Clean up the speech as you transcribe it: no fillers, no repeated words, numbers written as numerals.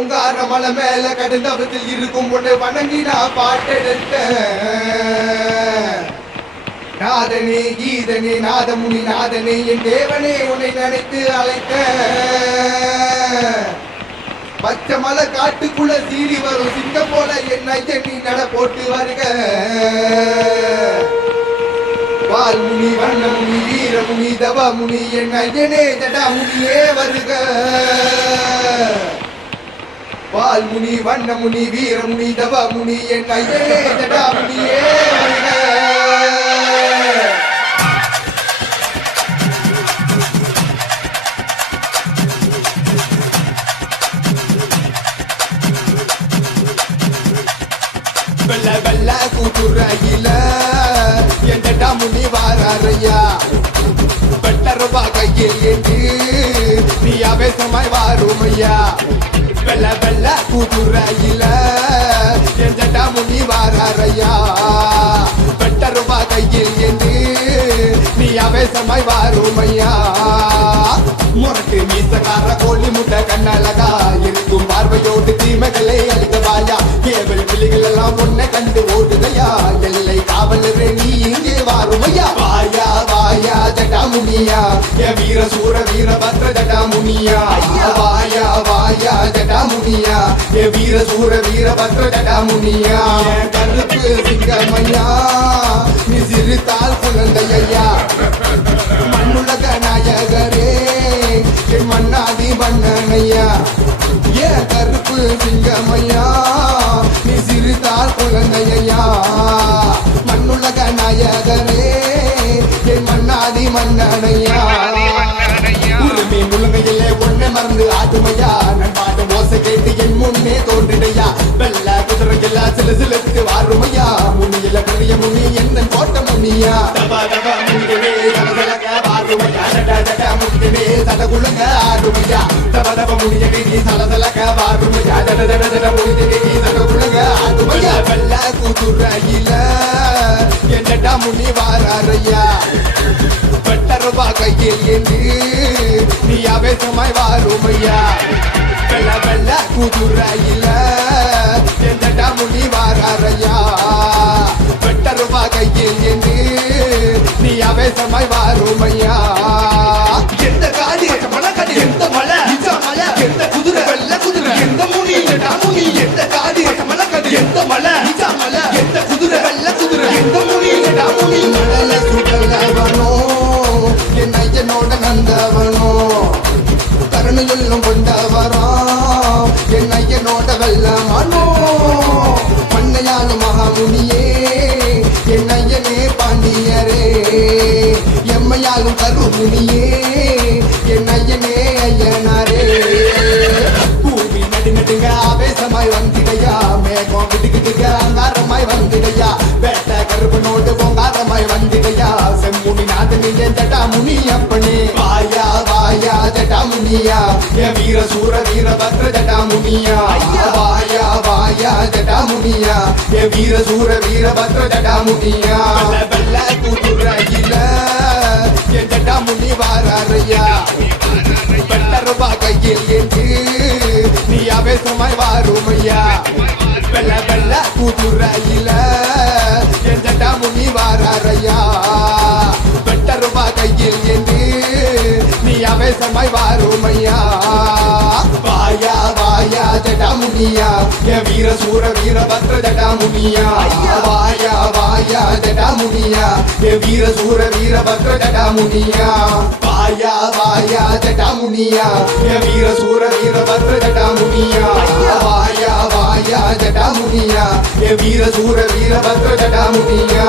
ஓங்கார மலை மேல கடுந்தவத்தில் இருக்கும் ஒன்று வணங்கி நான் பாட்டெடுத்த நாதனே கீதனே நாதமுனி நாதனே என் தேவனே உன்னை நினைத்து அழைத்த பச்சை மலை காட்டுக்குள்ள சீறி வரும் சிங்கம் போல என் ஐயன் நீ நட போட்டு வருக வால்முனி வண்ணமுனி வீரமுனி தவமுனி என் ஐயனே ஜடாமுனியே வருக வால்முனி வண்ணமுனி வீரமுனி தவமுனி என் ஐயனே ஜடாமுனியே வருக வெள்ள வெள்ள கூட்டுறையில என் ஜடாமுனி வாராரையா பெட்டர் கையில் என்று நீ அவேசமாய் வாருமையா வெள்ள வெள்ள கூட்டுறையில என் ஜடாமுனி வாராரையா பெட்டர் கையில் என்று நீ அவேசமாய் வாருமையா முரட்டு மீசக்கார கோழி முட்டை கண்ணழகா இருக்கும் பார்வையோடு தீமைகளை அழிக்கவாயா கேவல் பிள்ளைகள் எல்லாம் ஒன்ன கண்டு ஓடுதையா எல்லை காவலரே நீ இங்கே வாருமையா வாயா வாயா ஜடாமுனியா என் வீர சூர வீரபத்ர ஜடாமுனியா வாயா வாயா ஜடாமுனியா என் வீர சூர வீரபத்ர ஜடாமுனியா கருப்பு சிங்கமையா நீ சிறுத்தால் குழந்தையா மண்ணுலக நாயகரே என் மன்னாதி மன்னனையா ஏன் கருப்பு சிங்கமையா நீ சிறுத்தால் குழந்தையா மண்ணுலக நாயகரே என் மன்னாதி மன்னனையா உரிமை முழுமையிலே ஒன்றை மறந்து ஆட்டுமையா நான் பாடும் ஓசை கேட்டு என் முன்னே தோன்றிடையா வெள்ள குதிரையில சில சிலத்து வாருமையா முன்னியில பெரிய முனி எந்த கோட்ட முனியா தவ தவ முனியே தலதலக வாருமையா ஜட ஜட முனியே தலகுலங்க ஆடுமையா தவ தவ முனியே நீ தலதலக வாருமையா ஜட ஜட ஜட முனியே நீ தலகுலங்க ஆடுமையா வெள்ள குதிரையில என் ஜடாமுனி வாராரையா பெட்டர் கையில் என்று நீ அவேசமாய் வாருமையா வெள்ள வெள்ள குதிரையில என் ஜடாமுனி வாராரையா பெட்டர் கையில் என்று நீ அவேசமாய் வாருமையா எந்த காடி மலக்கடி எந்த மலை மலை எந்த குதிரை வெள்ள குதிரை எந்த முனி ஜடாமுனி எந்த காடி மலக்கடி எந்த மலை மலை எந்த குதிரை வெள்ள குதிரை எந்த முனி ஜடாமுனி மடல சுடலவனோ என் ஐயனோட நந்தவனோ கருணையெல்லாம் கொண்டவரா என் ஐயனோட வெள்ளமானோ மண்ணையாலும் மகாமுனியே என் ஐயனே பாண்டியரே எம்மையாலும் கருமுனியே என் ஐயனே ஐயனாரே பூமி நடு நடுங்க ஆவேசமாய் வந்திடையா மேகம் விடுகிடுங்க அங்காரமாய் வந்திடையா வேட்ட கருப்பனோடு பொங்காரமாய் வந்திடையா செம்முனி நாதனி என் ஜடாமுனி அப்பனே வாயா வாயா ஜடாமுனியா என் வீர சூர வீரபத்ர ஜடாமுனியா வாயா வாயா ஜடாமுனியா என் வீர சூர வீரபத்ர ஜடாமுனியா வெள்ள கூட்டுறையில என் ஜடாமுனி வாராரையா பெட்டர் கையில் என்று நீ அவேசமாய் வாருமையா வெள்ள வெள்ள கூட்டுறையில என் ஜடாமுனி வாராரையா பெட்டர் கையில் என்று நீ அவேசமாய் வாருமையா வாயா வாயா ஜடாமுனியா என் வீர சூர வீரபத்ர ஜடாமுனியா வாயா வாயா ஜடாமுனியா என் வீர சூர வீரபத்ர ஜடாமுனியா வாயா வாயா ஜடாமுனியா என் வீர சூர வீரபத்ர ஜடாமுனியா வாயா வாயா ஜடாமுனியா என் வீர சூர வீரபத்ர ஜடாமுனியா